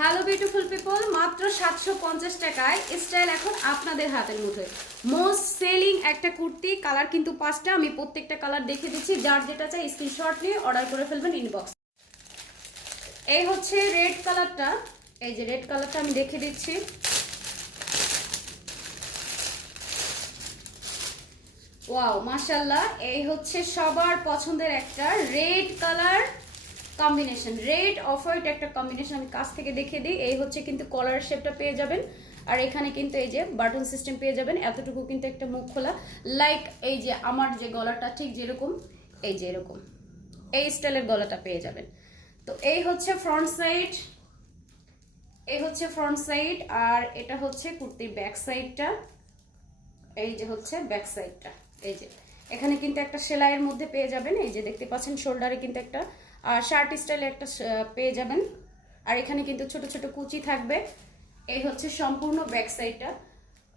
Hello beautiful people, মাত্র 750 টাকায় style এখন আপনাদের হাতের মুঠোয়। মোস্ট সেলিং একটা কুর্তি, কালার কিন্তু 5টা। আমি প্রত্যেকটা কালার দেখে দিচ্ছি, যার যেটা চাই স্ক্রিনশট নিয়ে অর্ডার করে ফেলবেন ইনবক্স। এই হচ্ছে রেড কালারটা, এই যে রেড কালারটা আমি দেখে দিচ্ছি। ওয়াও মাশাআল্লাহ, এই হচ্ছে সবার পছন্দের একটা red colour combination, red off white একটা কম্বিনেশন। আমি কাছ থেকে দেখে দিই। এই হচ্ছে কিন্তু কলার শেপটা পেয়ে যাবেন, আর এখানে কিন্তু এই যে বাটন সিস্টেম পেয়ে যাবেন। এতটুকু কিন্তু একটা মুখ খোলা, লাইক এই যে আমার যে গলাটা ঠিক যেরকম, এই যে এরকম এই স্টাইলের গলাটা পেয়ে যাবেন। তো এই হচ্ছে ফ্রন্ট সাইড, এই হচ্ছে ফ্রন্ট সাইড, আর এটা হচ্ছে কুর্তির ব্যাক সাইডটা। এই যে হচ্ছে ব্যাক সাইডটা, এই যে এখানে কিন্তু একটা সেলাইয়ের মধ্যে পেয়ে যাবেন। এই যে দেখতে পাচ্ছেন শোল্ডারে কিন্তু একটা শার্ট স্টাইলে একটা পেয়ে যাবেন, আর এখানে কিন্তু ছোট ছোট কুচি থাকবে। এই হচ্ছে সম্পূর্ণ ব্যাক সাইডটা,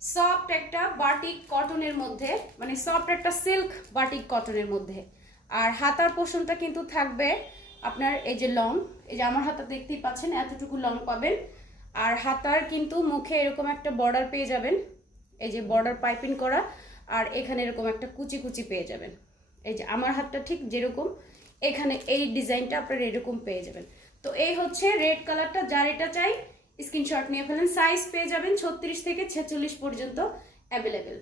সফট একটা বাটিক কটনের মধ্যে, মানে সফট একটা সিল্ক বাটিক কটনের মধ্যে। আর হাতার পোর্শনটা কিন্তু থাকবে আপনার এই যে লং, এই যে আমার হাতা দেখতেই পাচ্ছেন এতটুকু লং পাবেন। আর হাতার কিন্তু মুখে এরকম একটা বর্ডার পেয়ে যাবেন, এই যে বর্ডার পাইপিং করা, আর এখানে এরকম একটা কুচি কুচি পেয়ে যাবেন। এই যে আমার হাতটা ঠিক যেরকম, এখানে এই ডিজাইনটা আপনারা এরকম পেয়ে যাবেন। তো এই হচ্ছে রেড কালারটা, যার এটা চাই স্ক্রিনশট নিয়ে ফেলেন। সাইজ পেয়ে যাবেন 36 থেকে 46 পর্যন্ত অ্যাভেলেবেল।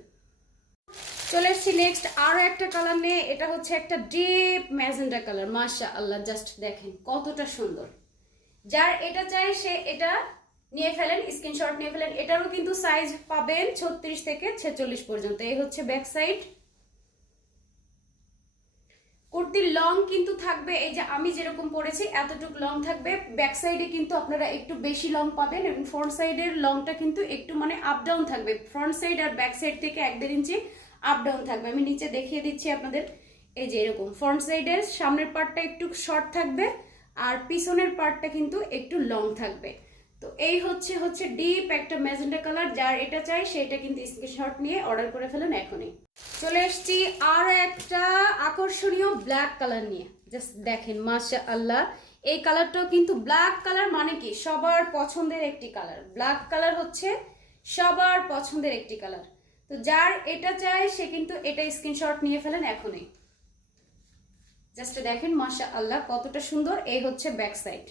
চলে এসছি নেক্সট আরো একটা কালার নিয়ে। এটা হচ্ছে একটা ডিপ ম্যাজেন্ডা কালার। মাশাআল্লাহ, জাস্ট দেখেন কতটা সুন্দর। যার এটা চাই সে এটা নিয়ে ফেলেন, স্ক্রিনশট নিয়ে ফেলেন। এটারও কিন্তু সাইজ পাবেন 36 থেকে 46 পর্যন্ত। এই হচ্ছে ব্যাক সাইড। কুর্তির লং কিন্তু থাকবে এই যে আমি যেরকম পরেছি এতটুকু লং থাকবে। ব্যাক সাইডে কিন্তু আপনারা একটু বেশি লং পাবেন, এবং ফ্রন্ট সাইডের লংটা কিন্তু একটু মানে আপ ডাউন থাকবে। ফ্রন্ট সাইড আর ব্যাক সাইড থেকে 1-1.5 ইঞ্চি আপ ডাউন থাকবে। আমি নিচে দেখিয়ে দিচ্ছি আপনাদের। এই যে এরকম ফ্রন্ট সাইডের সামনের পার্টটা একটু শর্ট থাকবে, আর পিছনের পার্টটা কিন্তু একটু লং থাকবে। তো এই হচ্ছে ডিপ একটা ম্যাজেন্ডা কালার। যার এটা চাই সেটা কিন্তু স্ক্রিনশট নিয়ে অর্ডার করে ফেলেন এখনই। চলে এসছি আর একটা আকর্ষণীয় ব্ল্যাক কালার নিয়ে। জাস্ট দেখেন মাশাআল্লাহ, এই কালারটাও কিন্তু ব্ল্যাক কালার মানে কি সবার পছন্দের একটি কালার। ব্ল্যাক কালার হচ্ছে সবার পছন্দের একটি কালার। তো যার এটা চাই সে কিন্তু এটা স্ক্রিনশট নিয়ে ফেলেন এখনই। জাস্ট দেখেন মাশাআল্লাহ কতটা সুন্দর। এই হচ্ছে ব্যাক সাইড।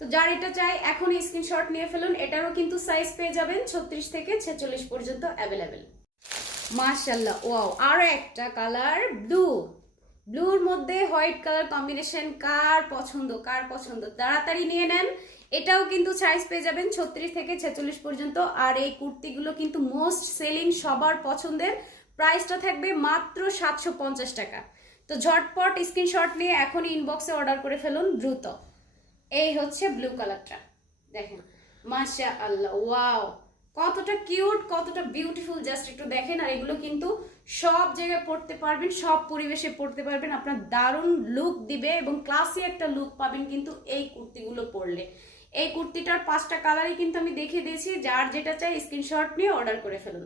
তো যার এটা চাই এখনই স্ক্রিনশট নিয়ে ফেলুন। এটারও কিন্তু সাইজ পেয়ে যাবেন 36 থেকে 46 পর্যন্ত অ্যাভেলেবেল। মাশাআল্লাহ, ওয়াও, আরো একটা কালার ব্লু, ব্লুর মধ্যে হোয়াইট কালার কম্বিনেশন। কার পছন্দ, কার পছন্দ, তাড়াতাড়ি নিয়ে নেন। এটাও কিন্তু সাইজ পেয়ে যাবেন 36 থেকে 46 পর্যন্ত। আর এই কুর্তিগুলো কিন্তু মোস্ট সেলিং, সবার পছন্দের। প্রাইসটা থাকবে মাত্র 750 টাকা। তো ঝটপট স্ক্রিনশট নিয়ে এখনই ইনবক্সে অর্ডার করে ফেলুন দ্রুত। এই হচ্ছে ব্লু কালারটা, দেখেন মাশাআল্লাহ, ওয়াও, কতটা কিউট, কতটা বিউটিফুল। জাস্ট একটু দেখেন। আর এগুলো কিন্তু সব জায়গায় পড়তে পারবেন, সব পরিবেশে পড়তে পারবেন। আপনার দারুণ লুক দিবে এবং ক্লাসি একটা লুক পাবেন কিন্তু এই কুর্তিগুলো পরলে। এই কুর্তিটার 5টা কালারই কিন্তু আমি দেখিয়ে দিয়েছি। যার যেটা চাই স্ক্রিনশট নিয়ে অর্ডার করে ফেলুন।